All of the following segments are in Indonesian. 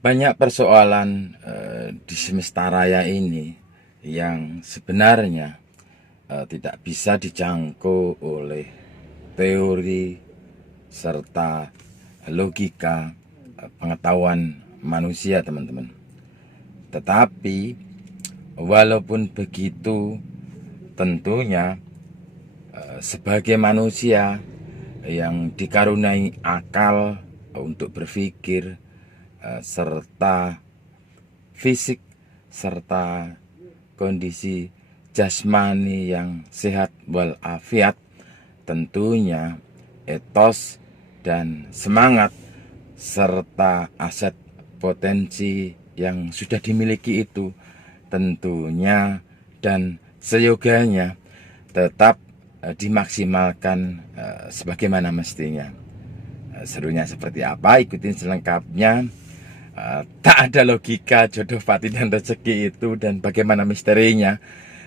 Banyak persoalan di semesta raya ini yang sebenarnya tidak bisa dijangkau oleh teori serta logika pengetahuan manusia, teman-teman. Tetapi walaupun begitu, tentunya sebagai manusia yang dikaruniai akal untuk berpikir serta fisik serta kondisi jasmani yang sehat walafiat, tentunya etos dan semangat serta aset potensi yang sudah dimiliki itu tentunya dan seyoganya tetap dimaksimalkan sebagaimana mestinya. Serunya seperti apa? Ikutin selengkapnya. Tak ada logika jodoh pati dan rezeki itu dan bagaimana misterinya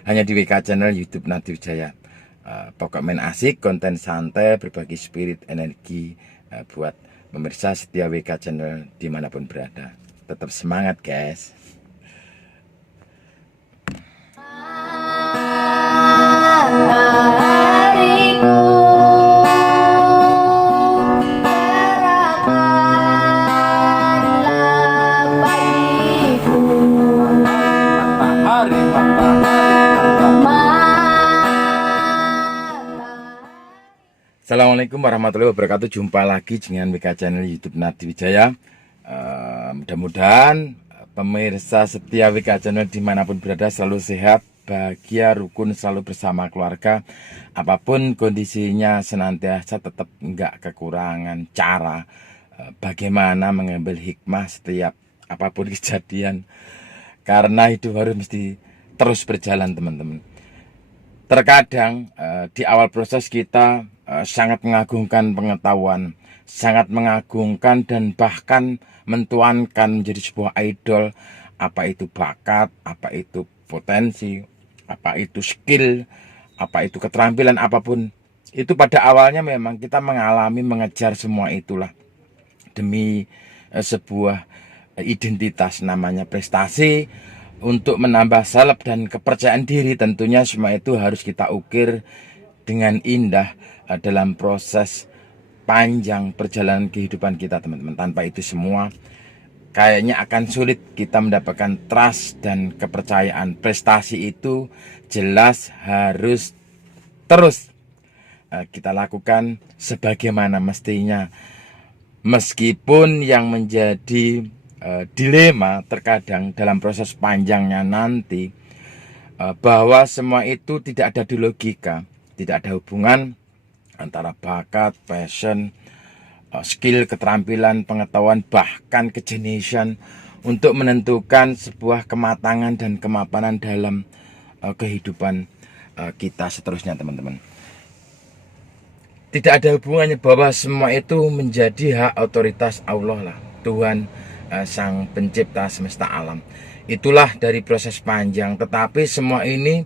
hanya di WK Channel YouTube Nadi Wijaya. Pokok main asik, konten santai, berbagi spirit energi buat pemirsa setia WK Channel dimanapun berada. Tetap semangat, guys. Assalamualaikum warahmatullahi wabarakatuh. Jumpa lagi dengan WK Channel YouTube Nadi Wijaya. Mudah-mudahan pemirsa setia WK Channel dimanapun berada selalu sehat, bahagia, rukun, selalu bersama keluarga. Apapun kondisinya senantiasa tetap enggak kekurangan cara bagaimana mengambil hikmah setiap apapun kejadian. Karena hidup harus mesti terus berjalan, teman-teman. Terkadang di awal proses kita sangat mengagungkan pengetahuan, sangat mengagungkan dan bahkan mentuankan menjadi sebuah idol. Apa itu bakat, apa itu potensi, apa itu skill, apa itu keterampilan, apapun. Itu pada awalnya memang kita mengalami mengejar semua itulah demi sebuah identitas namanya prestasi, untuk menambah salep dan kepercayaan diri. Tentunya semua itu harus kita ukir dengan indah dalam proses panjang perjalanan kehidupan kita, teman-teman. Tanpa itu semua kayaknya akan sulit kita mendapatkan trust dan kepercayaan. Prestasi itu jelas harus terus kita lakukan sebagaimana mestinya. Meskipun yang menjadi dilema terkadang dalam proses panjangnya nanti, bahwa semua itu tidak ada di logika, tidak ada hubungan antara bakat, passion, skill, keterampilan, pengetahuan, bahkan kejeniusan untuk menentukan sebuah kematangan dan kemapanan dalam kehidupan kita seterusnya, teman-teman. Tidak ada hubungannya bahwa semua itu menjadi hak otoritas Allah lah, Tuhan Sang Pencipta semesta alam. Itulah dari proses panjang. Tetapi semua ini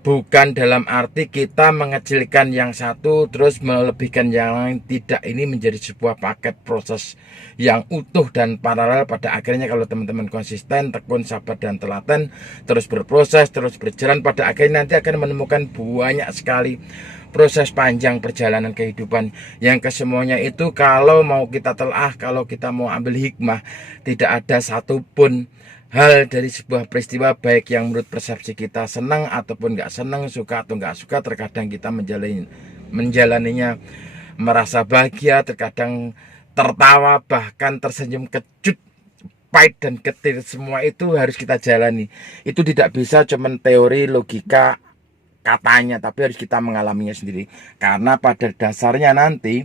bukan dalam arti kita mengecilkan yang satu terus melebihkan yang lain. Tidak, ini menjadi sebuah paket proses yang utuh dan paralel. Pada akhirnya kalau teman-teman konsisten, tekun, sabar, dan telaten, terus berproses, terus berjalan, pada akhirnya nanti akan menemukan banyak sekali proses panjang perjalanan kehidupan yang kesemuanya itu kalau mau kita telah, kalau kita mau ambil hikmah, tidak ada satupun hal dari sebuah peristiwa baik yang menurut persepsi kita senang ataupun nggak senang, suka atau nggak suka, terkadang kita menjalaninya merasa bahagia, terkadang tertawa, bahkan tersenyum, kecut, pahit dan getir, semua itu harus kita jalani. Itu tidak bisa cuman teori logika katanya, tapi harus kita mengalaminya sendiri. Karena pada dasarnya nanti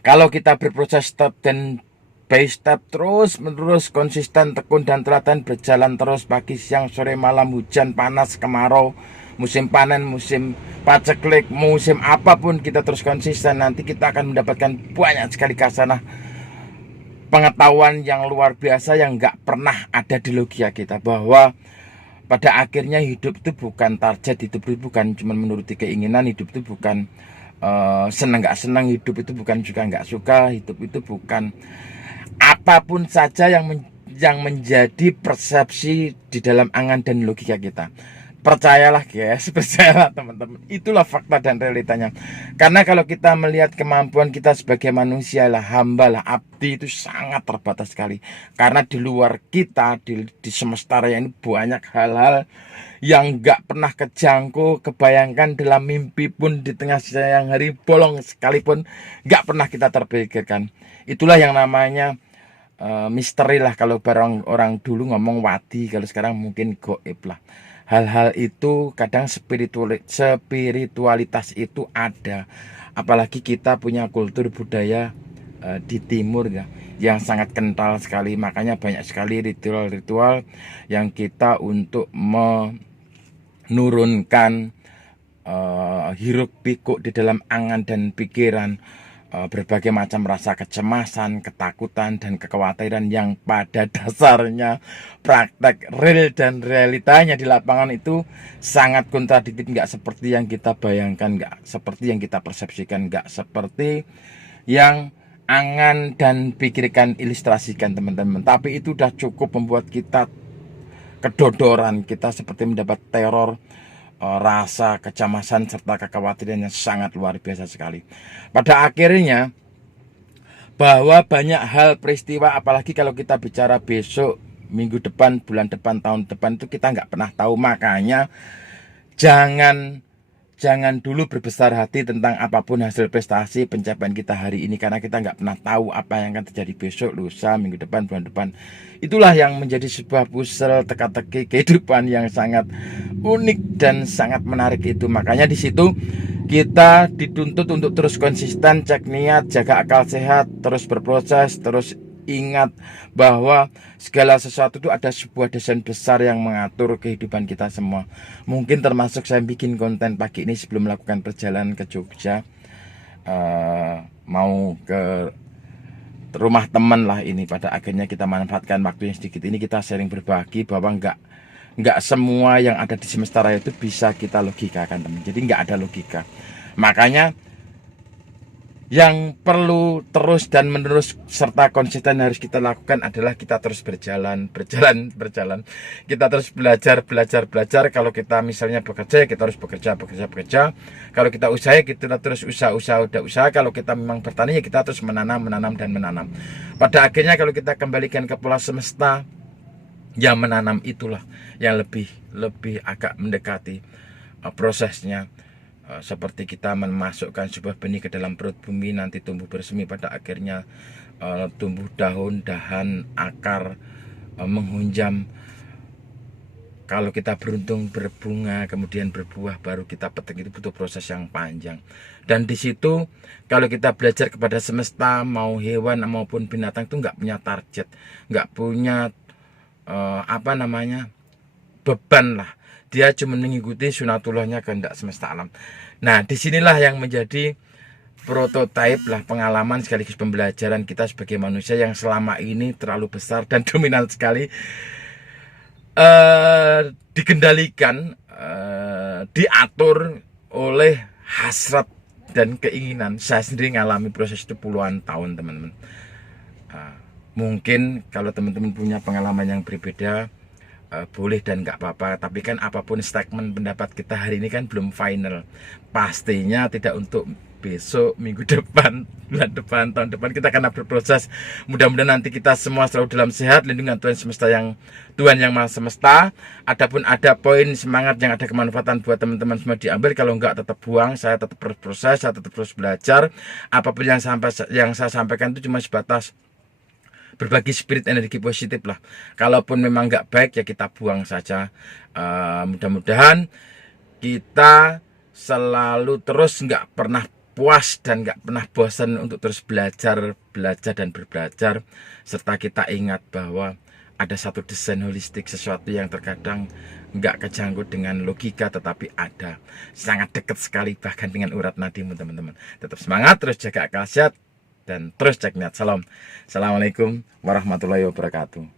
kalau kita berproses step dan by step, terus menerus konsisten, tekun dan telaten, berjalan terus pagi siang sore malam, hujan panas kemarau, musim panen, musim paceklik, musim apapun, kita terus konsisten, nanti kita akan mendapatkan banyak sekali kasanah pengetahuan yang luar biasa yang nggak pernah ada di logika kita. Bahwa pada akhirnya hidup itu bukan target, hidup itu bukan cuma menuruti keinginan, hidup itu bukan senang nggak senang, hidup itu bukan juga nggak suka, hidup itu bukan apa apapun saja yang menjadi persepsi di dalam angan dan logika kita. Percayalah guys, percayalah teman-teman, itulah fakta dan realitanya. Karena kalau kita melihat kemampuan kita sebagai manusia lah, hamba lah, abdi, itu sangat terbatas sekali. Karena di luar kita, di semesta raya ini banyak hal-hal yang gak pernah kejangkau, kebayangkan dalam mimpi pun, di tengah siang hari bolong sekalipun gak pernah kita terpikirkan. Itulah yang namanya misteri lah. Kalau barang orang dulu ngomong wadi, kalau sekarang mungkin goib lah. Hal-hal itu kadang spiritualitas itu ada. Apalagi kita punya kultur budaya di timur ya, yang sangat kental sekali. Makanya banyak sekali ritual-ritual yang kita untuk menurunkan hiruk pikuk di dalam angan dan pikiran, berbagai macam rasa kecemasan, ketakutan, dan kekhawatiran yang pada dasarnya praktek real dan realitanya di lapangan itu sangat kontradiktif, nggak seperti yang kita bayangkan, nggak seperti yang kita persepsikan, nggak seperti yang angan dan pikirkan ilustrasikan teman-teman. Tapi itu udah cukup membuat kita kedodoran, kita seperti mendapat teror, rasa kecemasan serta kekhawatiran yang sangat luar biasa sekali. Pada akhirnya bahwa banyak hal peristiwa, apalagi kalau kita bicara besok, minggu depan, bulan depan, tahun depan, itu kita nggak pernah tahu. Makanya jangan dulu berbesar hati tentang apapun hasil prestasi pencapaian kita hari ini, karena kita nggak pernah tahu apa yang akan terjadi besok, lusa, minggu depan, bulan depan. Itulah yang menjadi sebuah puzzle teka-teki kehidupan yang sangat unik dan sangat menarik itu. Makanya di situ kita dituntut untuk terus konsisten, cek niat, jaga akal sehat, terus berproses, terus ingat bahwa segala sesuatu itu ada sebuah desain besar yang mengatur kehidupan kita semua. Mungkin termasuk saya bikin konten pagi ini sebelum melakukan perjalanan ke Jogja, mau ke rumah teman lah ini. Pada akhirnya kita manfaatkan waktu yang sedikit ini, kita sharing berbagi bahwa nggak semua yang ada di semesta raya itu bisa kita logikakan teman. Jadi nggak ada logika. Makanya yang perlu terus dan menerus serta konsisten harus kita lakukan adalah kita terus berjalan. Kita terus belajar. Kalau kita misalnya bekerja, kita harus bekerja. Kalau kita usaha, kita terus usaha. Kalau kita memang bertani, ya kita terus menanam. Pada akhirnya kalau kita kembalikan ke pola semesta, yang menanam itulah yang lebih agak mendekati prosesnya. Seperti kita memasukkan sebuah benih ke dalam perut bumi, nanti tumbuh bersemi, pada akhirnya tumbuh daun, dahan, akar, menghunjam. Kalau kita beruntung berbunga, kemudian berbuah, baru kita petik. Itu butuh proses yang panjang. Dan di situ kalau kita belajar kepada semesta, mau hewan maupun binatang itu nggak punya target, nggak punya beban lah. Dia cuma mengikuti sunatullahnya, kehendak semesta alam. Nah, disinilah yang menjadi prototipe lah, pengalaman sekaligus pembelajaran kita sebagai manusia yang selama ini terlalu besar dan dominan sekali, dikendalikan, diatur oleh hasrat dan keinginan. Saya sendiri ngalami proses itu puluhan tahun teman-teman. Mungkin kalau teman-teman punya pengalaman yang berbeda, boleh dan nggak apa-apa. Tapi kan apapun statement pendapat kita hari ini kan belum final. Pastinya tidak untuk besok, minggu depan, bulan depan, tahun depan. Kita akan berproses. Mudah-mudahan nanti kita semua selalu dalam sehat, lindungan Tuhan yang Maha Semesta. Adapun ada poin semangat yang ada kemanfaatan buat teman-teman semua diambil. Kalau nggak, tetap buang. Saya tetap berproses, saya tetap terus belajar. Apapun yang saya sampaikan itu cuma sebatas berbagi spirit energi positif lah. Kalaupun memang nggak baik, ya kita buang saja. Mudah-mudahan kita selalu terus nggak pernah puas dan nggak pernah bosan untuk terus belajar dan berbelajar. Serta kita ingat bahwa ada satu desain holistik, sesuatu yang terkadang nggak kejangkau dengan logika, tetapi ada sangat dekat sekali bahkan dengan urat nadimu teman-teman. Tetap semangat, terus jaga akal sehat, dan terus cek niat. Assalamualaikum warahmatullahi wabarakatuh.